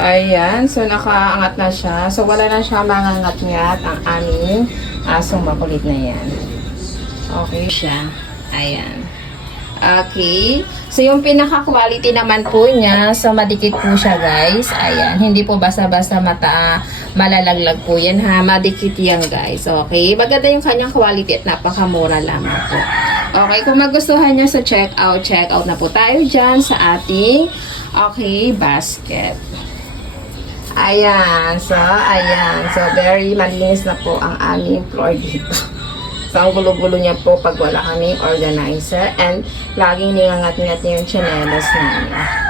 Ayan, so nakaangat na siya. So wala na siya mangangat-ngat ang aming asong makulit na yan. Okay siya. Ayan. Okay. So, yung pinaka-quality naman po niya, so madikit po siya guys. Ayan. Hindi po basta-basta mata, malalaglag po yan ha. Madikit yan guys. Okay. Maganda yung kanyang quality at napakamura lamang po. Okay. Kung magustuhan niya sa check out, check out na po tayo dyan sa ating okay basket. Ayan. So, ayan. So, very malinis na po ang aming floor dito. So, ang gulo-gulo niya po pag wala kaming organizer and laging ningangat-ngat niya yung chanelas namin.